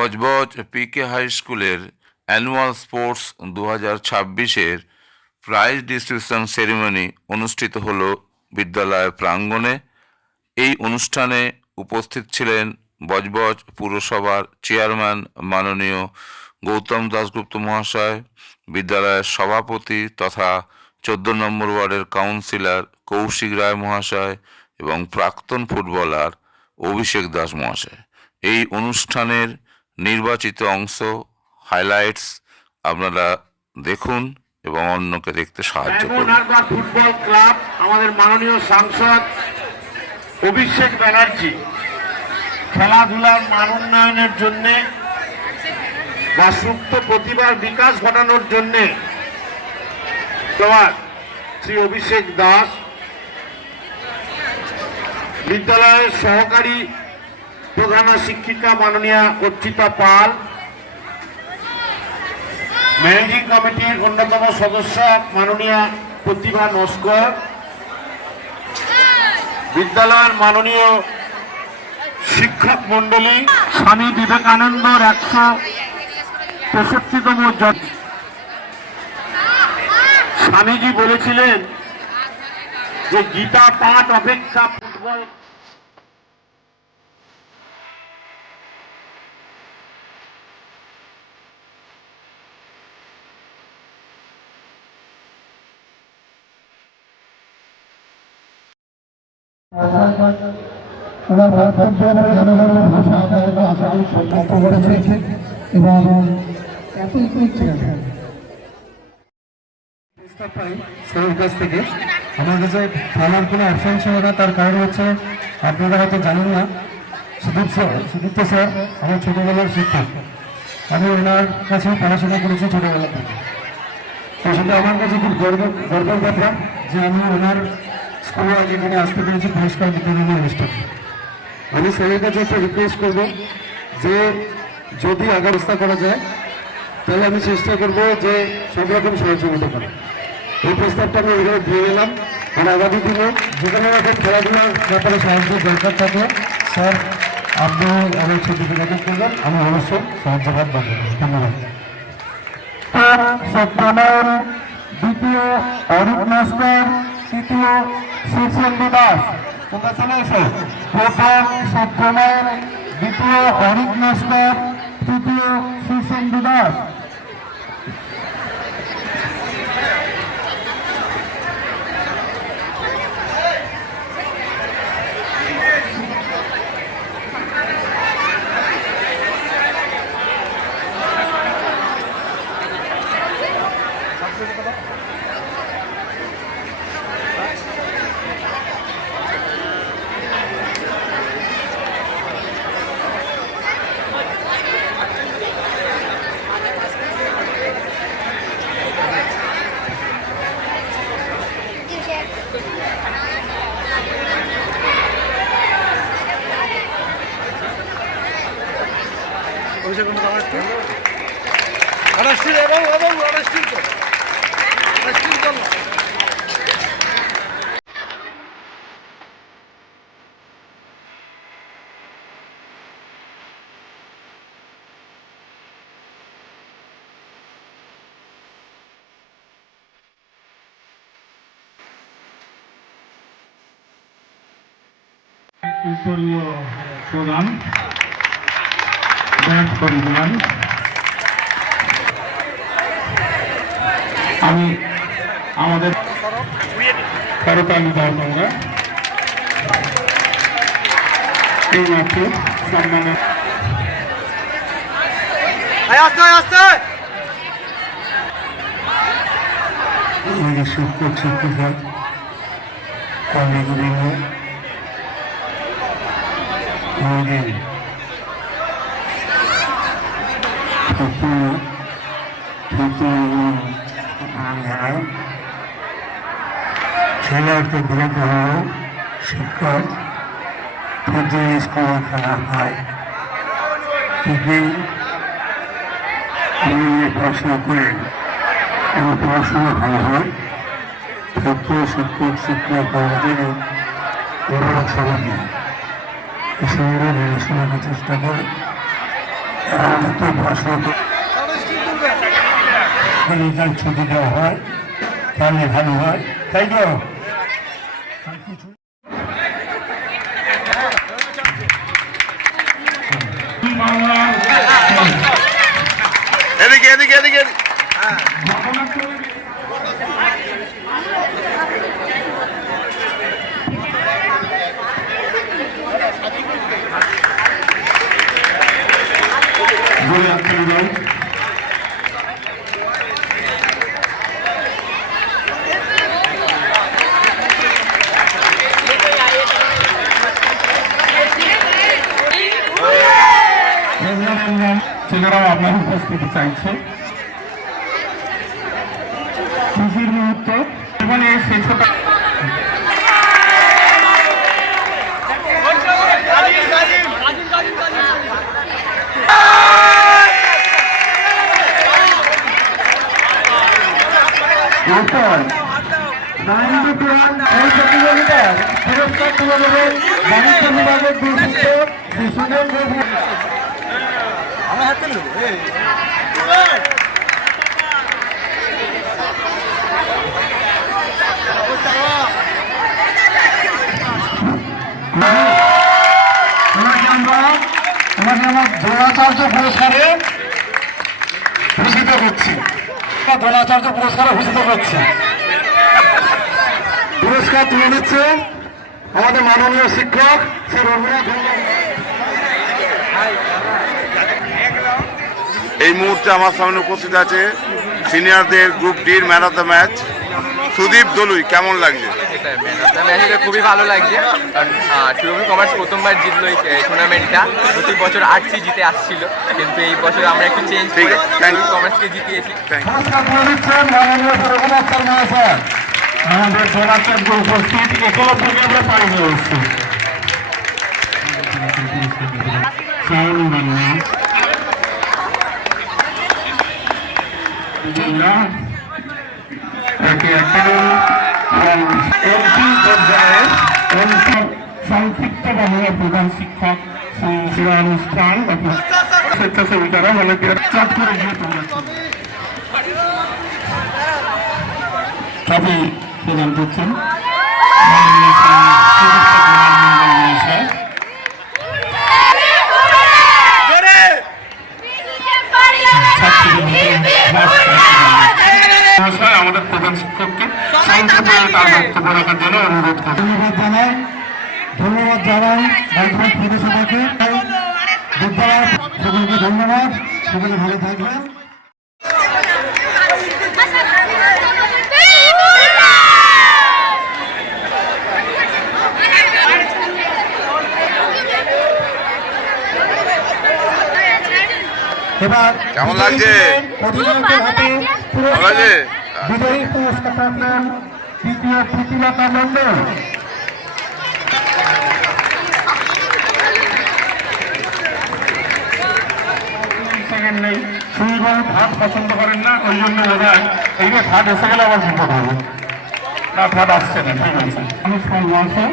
Budge Budge PK high স্কুলের annual sports 2026-এর prize distribution ceremony অনুষ্ঠিত হলো বিদ্যালয় প্রাঙ্গণে। এই অনুষ্ঠানে উপস্থিত ছিলেন বজবজ পুরসভার চেয়ারম্যান মাননীয় গৌতম দাশগুপ্ত মহাশয়, বিদ্যালয়ের সভাপতি তথা 14 নম্বর ওয়ার্ডের কাউন্সিলর কৌশিক রায় মহাশয় এবং প্রাক্তন ফুটবলার অভিষেক দাস মহাশয়। এই অনুষ্ঠানের নির্বাচিত অংশ হাইলাইটস আপনারা দেখুন এবং অন্যকে দেখতে সাহায্য করুন। ফুটবল ক্লাব আমাদের মাননীয় সাংসদ অভিষেক ব্যানার্জি খেলাধুলার মান উন্নয়নের জন্য বা সুপ্ত প্রতিভার বিকাশ ঘটানোর জন্য শ্রী অভিষেক দাস, বিদ্যালয়ের সহকারী প্রধান শিক্ষিকা মাননীয়া অর্চিতা পাল, ম্যানেজিং কমিটির অন্যতম সদস্য মাননীয়া প্রতিভা নস্কর, বিদ্যালয়ের মাননীয় শিক্ষক মন্ডলী, স্বামী বিবেকানন্দর 165তম জন্ম। স্বামীজি বলেছিলেন যে গীতা পাঠ অপেক্ষা ফুটবল ওনার বক্তব্য জনগণের ভাষা আপনাদের আশা করি সম্পর্ক করেছে এবং এতই স্যারের কাছ থেকে আমার কাছে আমার কোনো অপশন ছিল না। তার কারণ হচ্ছে আপনারা হয়তো জানেন না, সুদীপ্ত স্যার আমার ছোটোবেলার শিক্ষক। আমি ওনার কাছে পড়াশোনা করেছি ছোটোবেলা থেকে। আসলে আমার কাছে খুব গর্বের ব্যাপার যে আমি ওনার স্কুলে এখানে আসতে পেরেছি পুরস্কার বিতরণী অনুষ্ঠানে। আমি স্যারের কাছে একটা রিকোয়েস্ট করবো যে যদি ব্যবস্থা করা যায় তাহলে আমি চেষ্টা করবো যে সব রকম সহযোগিতা করা। এই প্রস্তাবটা আমি এখানে দিয়ে গেলাম। আর আগামী দিনে যেখানে এখন খেলাধুলার ব্যাপারে সাহায্য দরকার থাকে স্যার আপনি আমার ছবি যোগাযোগ করবেন, আমি অবশ্যই সাহায্য হাত বাড়বো। ধন্যবাদ। দ্বিতীয় অরূপ নস্কর, তৃতীয় শীর্ষেন্দু দাস। তোমরা চলে এসো। প্রথম সপ্তমের দ্বিতীয় অরূপ নস্কর, তৃতীয় শীর্ষেন্দু দাস। উত্তরীয় প্রদান ব্যাংক পরিমাণ আমি আমাদের করতালি দাও তোমরা এই মাত্র সম্মানের আমাদের শিক্ষক শিক্ষিকা কর্মীবৃন্দ, আমাদের খেলাতে বিরত হওয়া শিক্ষক প্রতিদিন স্কুলে খেলা হয়। ঠিকই আমি পড়াশোনা করেন এবং পড়াশোনা ভালো হয়। ছাত্র শিক্ষক শিক্ষক কর্মচারী এবং সবাই সঙ্গে রিলেশনের চেষ্টা করে তো পড়াশোনা রেজাল্ট ছুটি দেওয়া হয় তাহলে ভালো হয়, তাই তো? এদিকে এদিকে এদিকে ছেলেরাও আপনার উপস্থিতি চাইছে। খুশির মুহূর্ত জীবনে সে ছোট এই প্রতিযোগিতার পুরস্কার তুলে দেবেন বাণিজ্য বিভাগের দুর্বৃত্ত শ্রী সুনীল দেব। তোমাকে আমার দ্রোণাচার্য পুরস্কারে ভূষিত করছি, দ্রোণাচার্য পুরস্কারে ভূষিত করছি। পুরস্কার তুলে নিচ্ছে আমাদের মাননীয় শিক্ষক শ্রী রঘুনাথ। এই মুহূর্তে আমার সামনে উপস্থিত আছে সিনিয়রদের গ্রুপ ডির man of the match Sudip Dolui. কেমন লাগছে? ম্যাচটা খুবই ভালো লাগছে, কারণ ট্রিপল কমার্স প্রথমবার জিতলো এই টুর্নামেন্টটা। প্রতি বছর আর্টসি জিতে আসছিল, কিন্তু এই বছর আমরা একটু চেঞ্জ করে ট্রিপল কমার্সকে জিতিয়েছি। আমাদের জেলাচার্য উপস্থিত একলব্যকে আমরা পাইয়ে এসেছি। সংক্ষিপ্ত বাংলা প্রধান শিক্ষক অনুষ্ঠান স্বেচ্ছাসেবিকারা বলে চাপ করে গিয়ে তোমরা ট্রফি প্রদান করছেন আমাদের প্রধান শিক্ষককে সংক্ষেপে তার বক্তব্য রাখার জন্য অনুরোধ করি। ধন্যবাদ জানাই রাজধানী পৌরসভাকে, বিদ্যালয় সকলকে ধন্যবাদ। সকলে ভালো থাকবেন। এবার কেমন লাগছে? অধিনায়কের হাতে ভালো লাগছে? বিজয়ী পুরস্কার পাচ্ছেন দ্বিতীয় প্রীতিলতা মণ্ডল। নেই সুইবাবু ভাত পছন্দ করেন না, ওই জন্য ওরা এইবার ভাত এসে গেলে আবার বিপদ হবে না। ভাত আসছে না, ঠিক আছে। মানুষ ফল আসে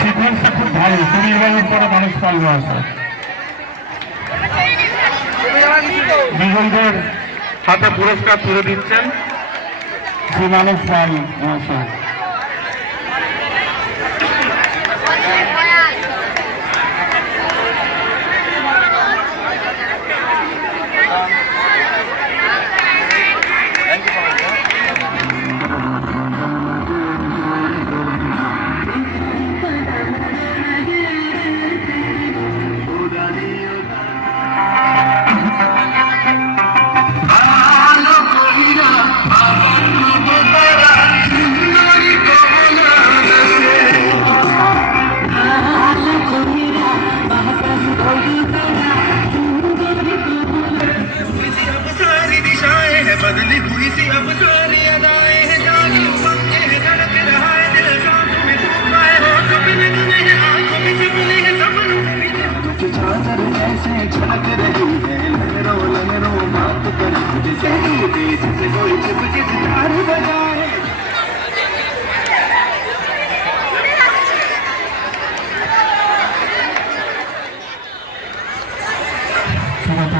সিকোয়েন্সটা খুব ভালো। সুইবাবুর পরে মানুষ ফল আসে। বিজয়ীদের হাতে পুরস্কার তুলে দিচ্ছেন শ্রী মানুষ পাল মহাশয়।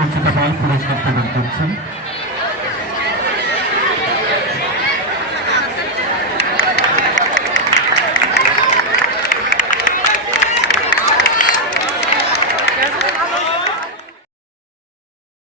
সুরক্ষিত পাল পুরস্কার প্রদান করছেন।